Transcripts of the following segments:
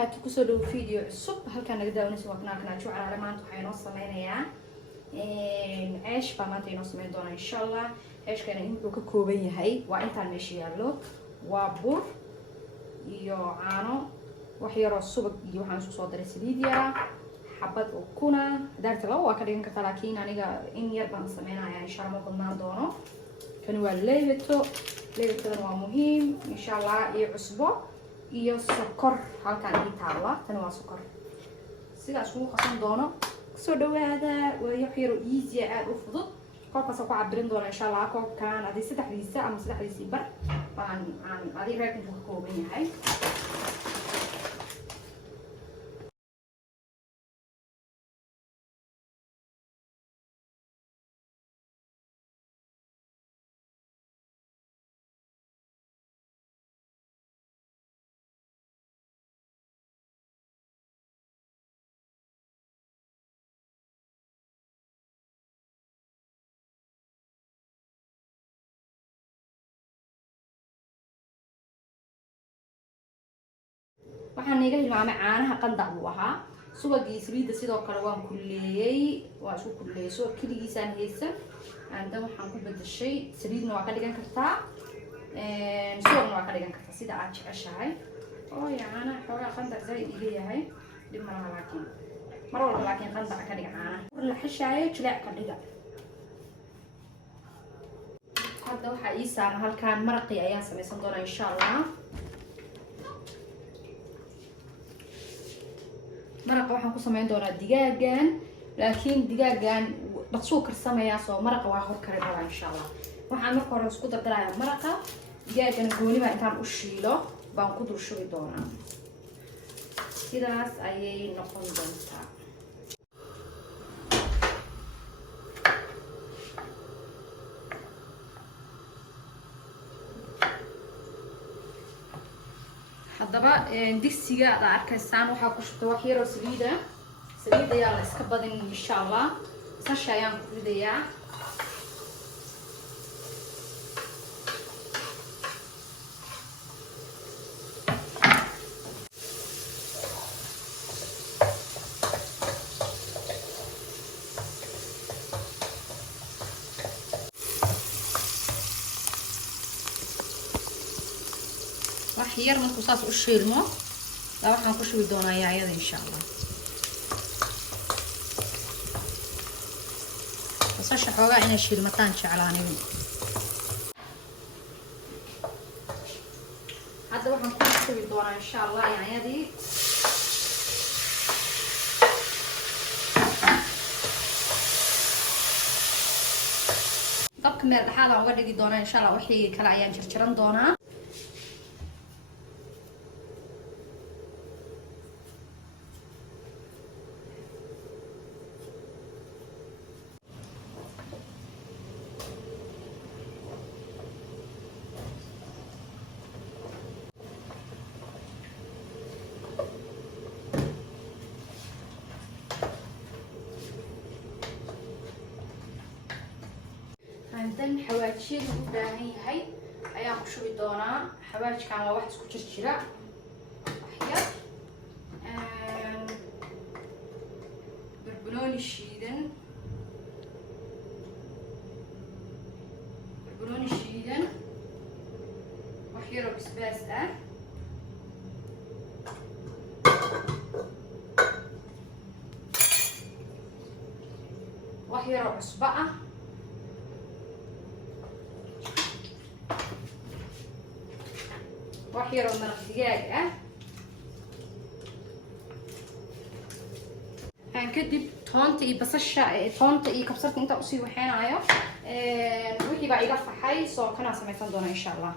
وبركاته كسر فيديو الصبح هل كان نقدر نسوي كنا شو على ما أنتم حينوص صمينا عيش فما تينوص من دون إن شاء الله عيش كان يمكن كوبية هاي وأنت المشي يالو وبور يعانو وحيرو الصبح يوحنا شو صادر السبيديا حبات وكنا دارت الله وكذا كتلاكين أنا إن يربان صمينا يعني إن شاء الله ممكن ما دونه كانوا ليبتو مهم إن شاء الله يعصبه iyo sokor halkaan ii taala tan waa sokor sidaas uu qasan doono soo dhawaada waa xiro easy aad u fudud qofka ku cabirin doona insha Allah koobkan adii saddexdiisa ama saddexdiisa bar aan adii reekin ku kooban yahay waxaan iga hilmaamay caanaha qandac buu ahaa subagii saliida sidoo kale waan kulleeyay waa isku kulleeyso kaligiisaan haysan anda waxaan ku bedeshay saliidna waa ka dhigan kartaa subagna waa ka dhigan kartaa sida aad jeceshahay oo yaana xogaa qandac zaid iga yahay dib ma laha laakiin mar walba laakiin qandac ka dhiga caanaha la xishaayo jileec ka dhiga hadda waxaa ii saaran halkaan maraqii ayaan samaysan doonaa insha Allah maraqa waxaan ku sameyn doonaa digaagan laakiin digaagan dhaqso karsamaya soo maraqa waa hor kale baa insha Allah waxaan marka hore isku dardarayaa maraqa digaagan gooni baa intaan u shiilo baan ku dul shubi doonaa sidaas ayay noqon doontaa haddaba digsiga aad arkaysaan waxaa ku shubtay wax yar oo saliida ayaa la iska badin insha Allah sasha ayaan ku ridayaa waxyar markuu saas u shiilmo waxaan ku shubi doonaa yaayada insha Allah basasha xoogaa inay shiilmataan jeclaanayn hadda waxaan ku shubi doonaa insha Allah yaayadii dabka meel dhaxaad aan uga dhigi doonaa insha Allah wixii kale ayaan jarjaran doonaa dan xawaajiyada u baahan yahay ayaan ku shubi doonaa xawaajkan waa wax isku jirjira waxyar barbarooni shiidan wax yar oo basbaas ah wax yar oo cusbo ah waxyaro maraq digaag ah kadib toonta iyo basasha toonta iyo kabsarta inta usii waxeenayo wixii baa iga faxay soo kana samaysan doona insha Allah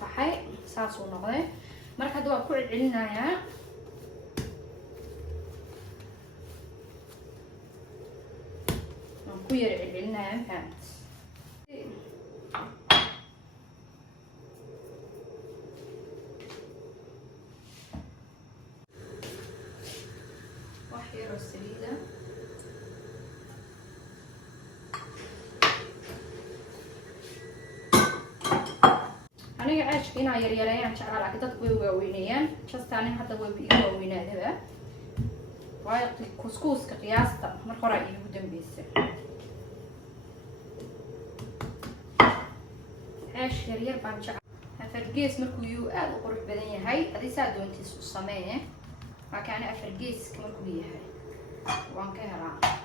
faxay saas uu noqday marka hadda waan ku celcelinayaa waan ku yar celcelinayaa fahmt السليدة aniga ceeshka inaa yaryareeyaan jeclaa laakiin dadku way waaweynayaan just ani hadda way iga waaweynaadaba waayo kuskuuska qiyaasta mar hore iigu dambeysay ceesh yaryar baan jeclaa afargees markuu yuu aad u qurux badan yahay adii saa doontiis u samee laakiin ani afargeeska markuu yahay waan ka helaa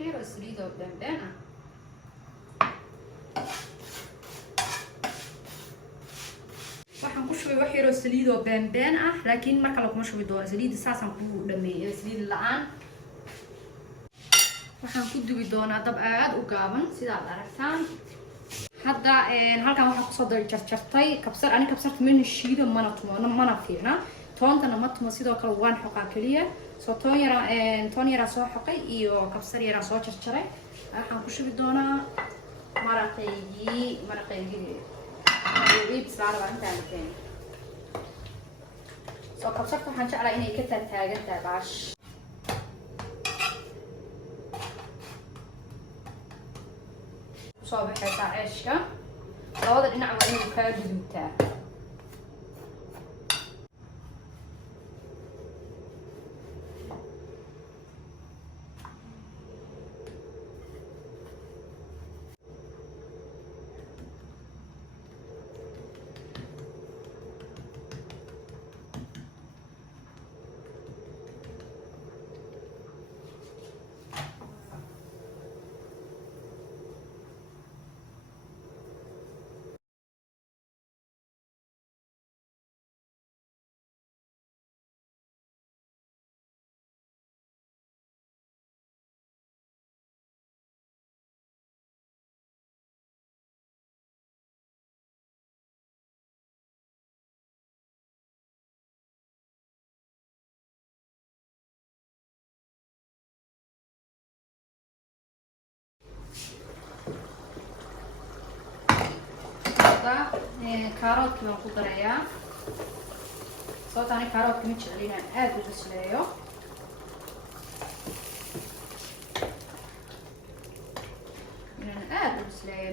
حيرة سليدة وبنبانة waxaan ku shubay wax yaroo saliid oo been ah laakiin marka lagu shubi doono saliid saasan ku dhameeyay saliid la'aan waxaan ku dubi doonaa dab aad u gaaban sida aad aragtaan hadda halkan waxaan ku soo jarjartay kabsar ani kabsarta min shiido mana fiicna toontana ma tumo sidoo kale waan xoqaa kaliya soo toon yara soo xoqay iyo kabsar yara soo jarjaray waxaan ku shubi doonaa maraqeygii bislaada intaan keenay soo kabsarta waxaan jeclaa inay ka taagan tahay baash soo baxaysaa ceeshka labada dhinac waa inuu kaa gudubtaa كاروت بaan ku darayaa sababta ani kaaroodka ma jecel inaan aad u bisleeyo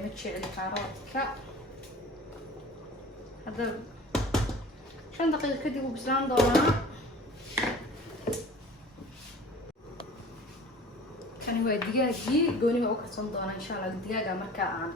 ma jecel kaaroodka hadda 5 daqiiqo kadib uu bislaan doonaa kani waa digaagii gooniga u karsan doona insha Allah digaaga marka aan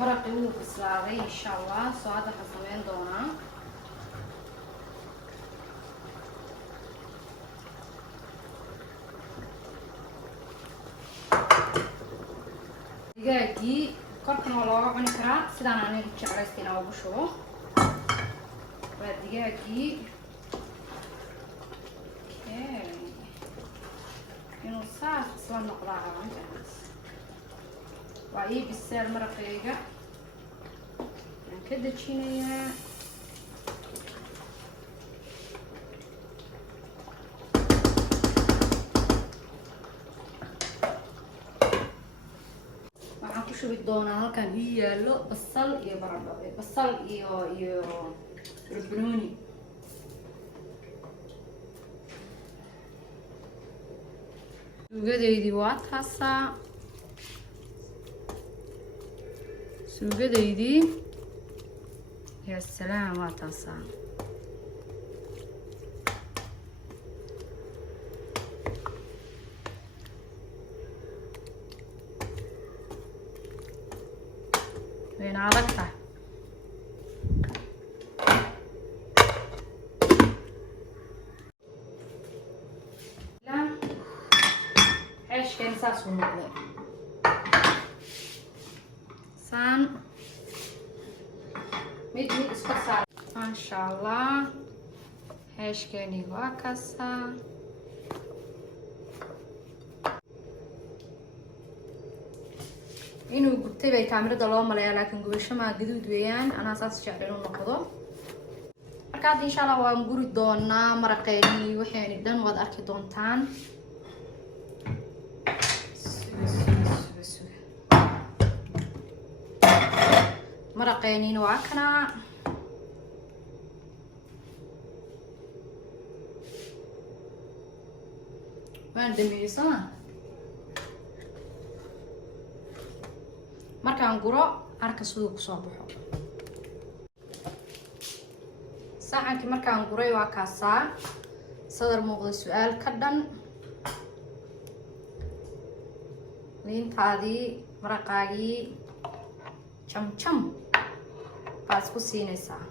maraqii wuu bislaaday insha Allah soo hadda waxaan sameyn doonaa digaagii korkan waa looga cuni karaa sidaan aniga jeclaystay inaan ugu shubo waa digaagii inuu saas isla noqdaa cabantaas waa ii bisaal maraqeyga aan ka dejinayaa waxaan ku shubi doonaa halkan ii yaallo basal iyo baradho basal iyo barbarooni suugadeydii waa taasaa suugadeydii yaa salaam waa taasaa wayna adag tahay عيشكين ساس ونقضي سان ميد اسكت صار ما شاء الله عيشكيني واكسا inuu gubtay bay kaamirada loo maleeyaa laakiin gubasho ma gaduud weeyaan ana saas jecel inuu noqdo marka insha Allah waan guri doonaa maraqeeni waxaan dhan wad arki doontaan مرقينين وعكنا وين دمي سما markaan guro arka sidoo ku soo baxo saxanki markaan guray waa kaasaa sadar muuqda su'aal ka dhan liintaadii maraqaagii cham cham baas ku siinaysaa